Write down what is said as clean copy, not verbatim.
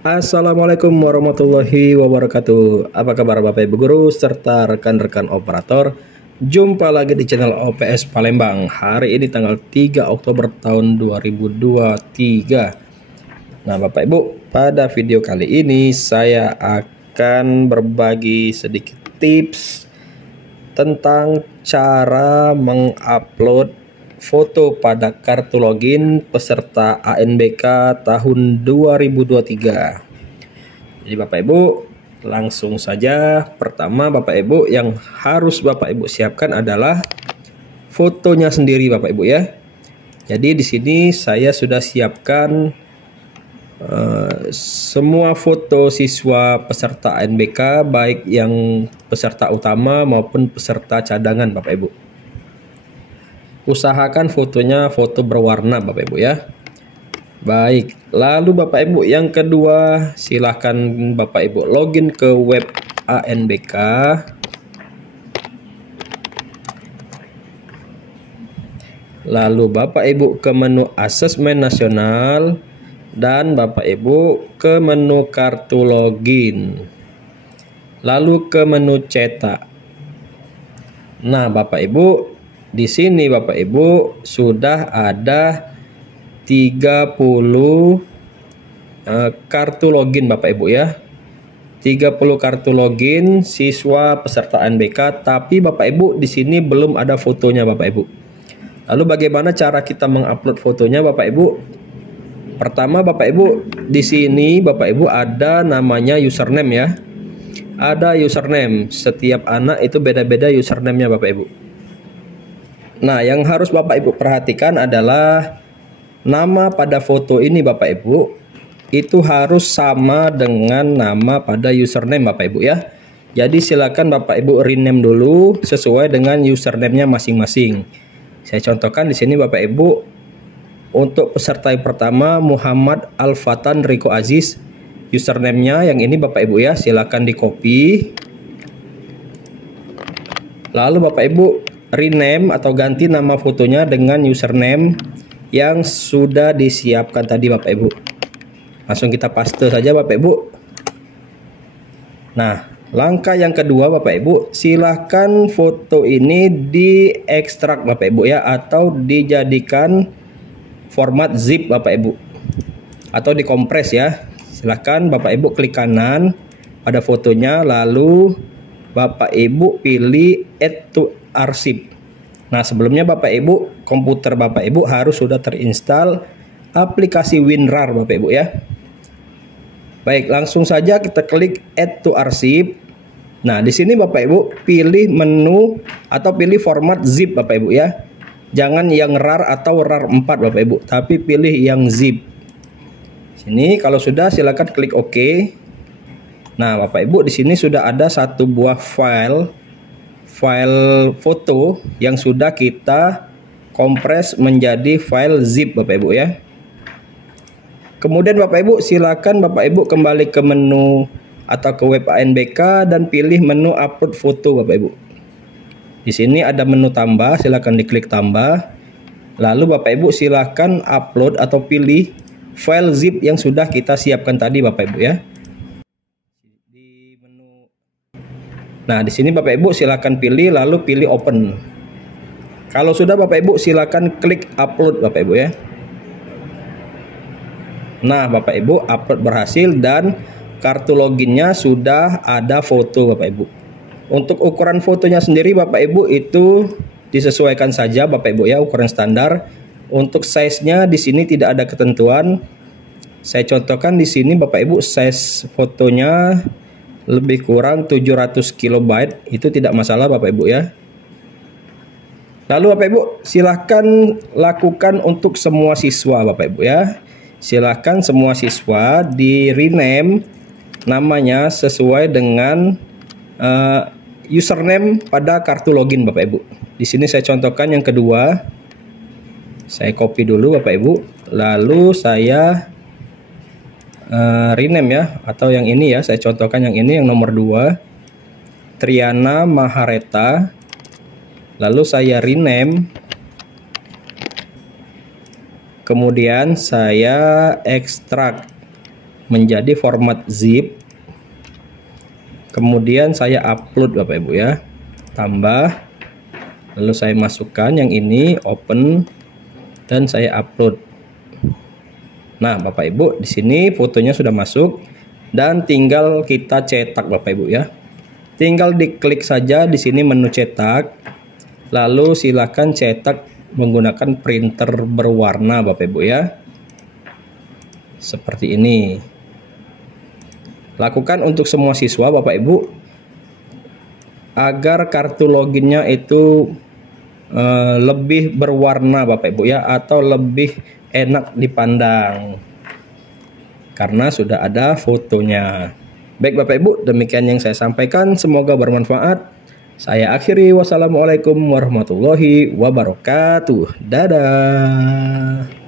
Assalamualaikum warahmatullahi wabarakatuh. Apa kabar Bapak Ibu guru serta rekan-rekan operator? Jumpa lagi di channel OPS Palembang. Hari ini tanggal 3 Oktober tahun 2023. Nah, Bapak Ibu, pada video kali ini saya akan berbagi sedikit tips tentang cara mengupload foto pada kartu login peserta ANBK tahun 2023. Jadi Bapak Ibu, langsung saja. Pertama Bapak Ibu yang harus Bapak Ibu siapkan adalah fotonya sendiri Bapak Ibu ya. Jadi di sini saya sudah siapkan semua foto siswa peserta ANBK, baik yang peserta utama maupun peserta cadangan Bapak Ibu. Usahakan fotonya foto berwarna Bapak Ibu ya. Baik, lalu Bapak Ibu yang kedua, silahkan Bapak Ibu login ke web ANBK. Lalu Bapak Ibu ke menu asesmen nasional dan Bapak Ibu ke menu kartu login. Lalu ke menu cetak. Nah, Bapak Ibu, di sini Bapak Ibu sudah ada 30 kartu login Bapak Ibu ya. 30 kartu login siswa peserta ANBK, tapi Bapak Ibu di sini belum ada fotonya Bapak Ibu. Lalu bagaimana cara kita mengupload fotonya Bapak Ibu? Pertama Bapak Ibu, di sini Bapak Ibu ada namanya username ya. Ada username, setiap anak itu beda-beda username-nya Bapak Ibu. Nah, yang harus Bapak Ibu perhatikan adalah nama pada foto ini Bapak Ibu itu harus sama dengan nama pada username Bapak Ibu ya. Jadi silakan Bapak Ibu rename dulu sesuai dengan username-nya masing-masing. Saya contohkan di sini Bapak Ibu, untuk peserta yang pertama Muhammad Al-Fatan Riko Aziz, username-nya yang ini Bapak Ibu ya, silakan di copy. Lalu Bapak Ibu rename atau ganti nama fotonya dengan username yang sudah disiapkan tadi Bapak Ibu. Langsung kita paste saja Bapak Ibu. Nah, langkah yang kedua Bapak Ibu, silahkan foto ini diekstrak Bapak Ibu ya, atau dijadikan format zip Bapak Ibu, atau dikompres ya. Silahkan Bapak Ibu klik kanan pada fotonya, lalu Bapak Ibu pilih add to arsip. Nah, sebelumnya Bapak Ibu, komputer Bapak Ibu harus sudah terinstall aplikasi WinRAR Bapak Ibu ya. Baik, langsung saja kita klik add to arsip. Nah, di sini Bapak Ibu pilih menu atau pilih format zip Bapak Ibu ya. Jangan yang RAR atau RAR 4 Bapak Ibu, tapi pilih yang zip. Sini kalau sudah silakan klik OK. Nah, Bapak Ibu di sini sudah ada satu buah file foto yang sudah kita kompres menjadi file zip Bapak Ibu ya. Kemudian Bapak Ibu silakan Bapak Ibu kembali ke menu atau ke web ANBK dan pilih menu upload foto Bapak Ibu. Di sini ada menu tambah, silakan diklik tambah. Lalu Bapak Ibu silakan upload atau pilih file zip yang sudah kita siapkan tadi Bapak Ibu ya. Nah, di sini Bapak Ibu silakan pilih lalu pilih open. Kalau sudah Bapak Ibu silakan klik upload Bapak Ibu ya. Nah, Bapak Ibu upload berhasil dan kartu loginnya sudah ada foto Bapak Ibu. Untuk ukuran fotonya sendiri Bapak Ibu itu disesuaikan saja Bapak Ibu ya, ukuran standar. Untuk size-nya di sini tidak ada ketentuan. Saya contohkan di sini Bapak Ibu, size fotonya lebih kurang 700 KB, itu tidak masalah Bapak Ibu ya. Lalu Bapak Ibu silahkan lakukan untuk semua siswa Bapak Ibu ya. Silahkan semua siswa di rename namanya sesuai dengan username pada kartu login Bapak Ibu. Di sini saya contohkan yang kedua. Saya copy dulu Bapak Ibu, lalu saya rename ya, atau yang ini ya, saya contohkan yang ini, yang nomor 2 Triana Mahareta. Lalu saya rename Kemudian saya ekstrak. menjadi format zip. Kemudian saya upload Bapak Ibu ya. Tambah, lalu saya masukkan yang ini, open, dan saya upload. Nah, Bapak Ibu, di sini fotonya sudah masuk dan tinggal kita cetak Bapak Ibu ya. Tinggal diklik saja di sini menu cetak. Lalu silakan cetak menggunakan printer berwarna Bapak Ibu ya. Seperti ini. Lakukan untuk semua siswa Bapak Ibu agar kartu loginnya itu lebih berwarna Bapak Ibu ya, atau lebih enak dipandang karena sudah ada fotonya. Baik Bapak Ibu, demikian yang saya sampaikan, semoga bermanfaat. Saya akhiri, wassalamualaikum warahmatullahi wabarakatuh. Dadah.